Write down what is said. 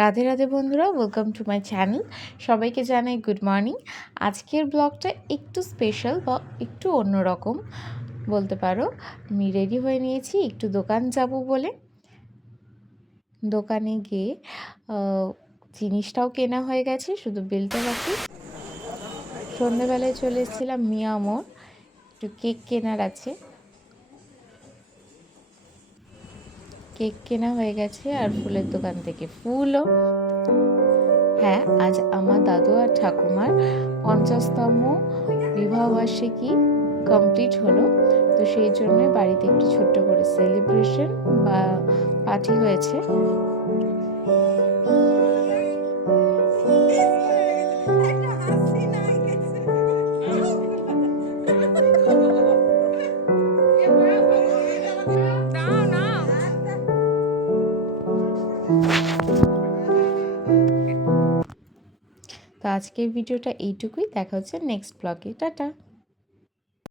রাধে রাধে বন্ধুরা, welcome to my channel. সবাইকে জানাই গুড মর্নিং। আজকের ব্লগটা একটু স্পেশাল বা একটু অন্যরকম বলতে পারো। আমি রেডি হয়ে নিয়েছি একটু দোকান যাব বলে। দোকানে গিয়ে জিনিসটাও কেনা হয়ে গেছে, শুধু বিলটা বাকি। সন্ধ্যেবেলায় চলে এসেছিলাম মিয়া মোড়, একটু কেক কেনার আছে। কেক কেনা হয়ে গেছে আর ফুলের দোকান থেকে ফুলও। হ্যাঁ, আজ আমার দাদু আর ঠাকুমার 50তম বিবাহবার্ষিকী কমপ্লিট হলো, তো সেই জন্যই বাড়িতে একটু ছোট্ট করে সেলিব্রেশন বা পার্টি হয়েছে। তো আজকের ভিডিওটা এইটুকুই, দেখা হচ্ছে নেক্সট ব্লগে। টাটা।